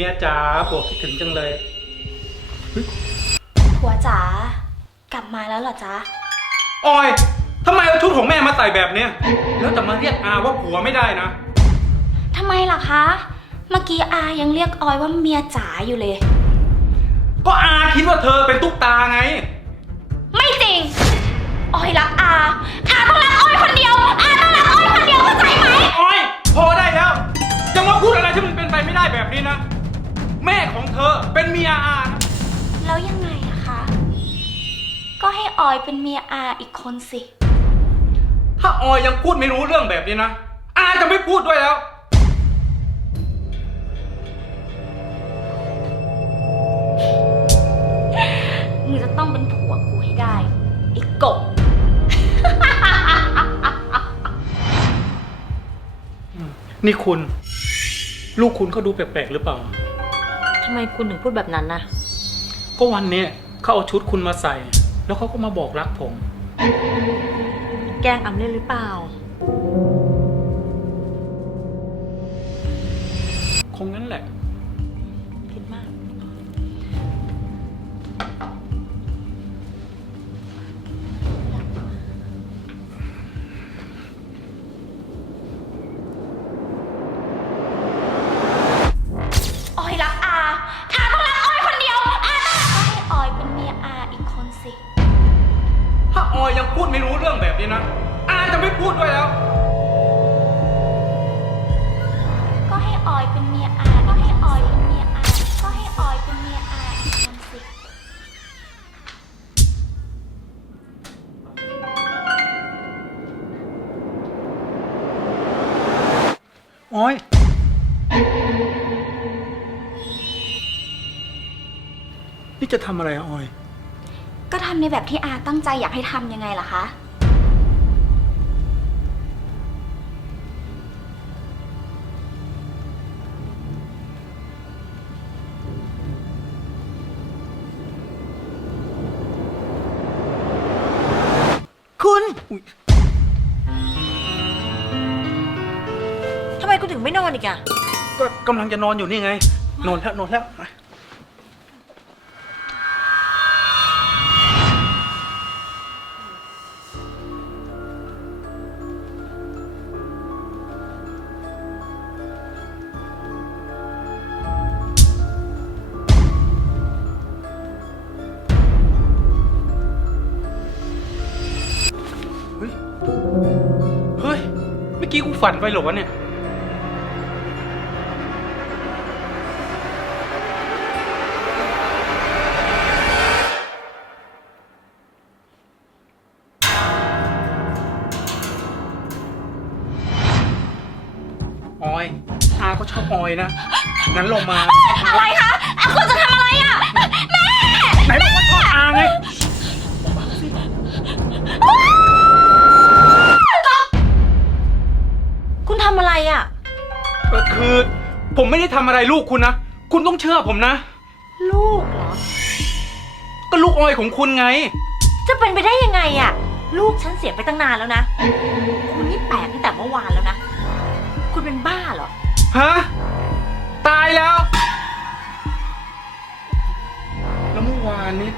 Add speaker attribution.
Speaker 1: มียจ๋าผัวคิดถึงจังเลย
Speaker 2: ผัวจ๋ากลับมาแล้วเหรอจ๊ะ
Speaker 1: ออยทำไมเอาชุดของแม่มาใส่แบบเนี้ย แล้วจะมาเรียกอาว่าผัวไม่ได้นะ
Speaker 2: ทำไมล่ะคะ เมื่อกี้อายังเรียกออยว่าเมียจ๋าอยู่เลย
Speaker 1: ก็อาคิดว่าเธอเป็นตุ๊กตาไง
Speaker 2: ไม่จริง ออยรักอา ก็ให้
Speaker 1: ออยเป็นเมียอา
Speaker 2: อีกคนสิ
Speaker 1: ถ้าออยยังพูดไม่รู้เรื่องแบบนี้นะ อาจะไม่พูดด้วยแล้ว
Speaker 2: มึงจะต้องเป็นผัวกูให้ได้ไอ้กบ
Speaker 1: นี่คุณ ลูกคุณเขาดูแปลกๆหรือเปล่า
Speaker 3: ทำไมคุณถึงพูดแบบนั้นนะ
Speaker 1: ก็วันเนี้ยเขาเอาชุดคุณมาใส่ แล้วเขาก็มาบอกรักผม
Speaker 3: แกล้งอำเล่นหรือเปล่า
Speaker 1: คงงั้นแหละ ถ้าออยยังพูดไม่รู้เรื่องแบบนี้นะ อาจะไม่พูดด้วยแล้ว
Speaker 2: ก็ให้ออยเป็นเมียอาก็ให้ออยเป็นเมียอาก็ให้ออยเป็นเมียอาอีกคนสิ
Speaker 1: ออยนี่จะทำอะไรอะออย
Speaker 2: ก็ทำในแบบที่อาตั้งใจอยากให้ทำยังไงล่ะคะ
Speaker 3: คุณ
Speaker 1: อุ๊ย
Speaker 3: ทำไมคุณถึงไม่นอนอีกอะ
Speaker 1: ก็กำลังจะนอนอยู่นี่ไง นอนแล้วนอนแล้ว เมื่อกี้กูฝันไปเหรอวะเนี่ย ออยอาก็ชอบออยนะ งั้นลงมา
Speaker 2: อะไรคะอาคุณจะ
Speaker 3: ทำอะไรอะ
Speaker 1: เออคือ ผมไม่ได้ทำอะไรลูกคุณนะ คุณต้องเชื่อผมนะ
Speaker 3: ลูกเหรอ
Speaker 1: ก็ลูกออยของคุณไง
Speaker 3: จะเป็นไปได้ยังไงอะลูกฉันเสียไปตั้งนานแล้วนะ คุณนี่แปลกตั้งแต่เมื่อวานแล้วนะ คุณเป็นบ้าเหรอ
Speaker 1: ฮะ ตายแล้ว แล้วเมื่อวานนี้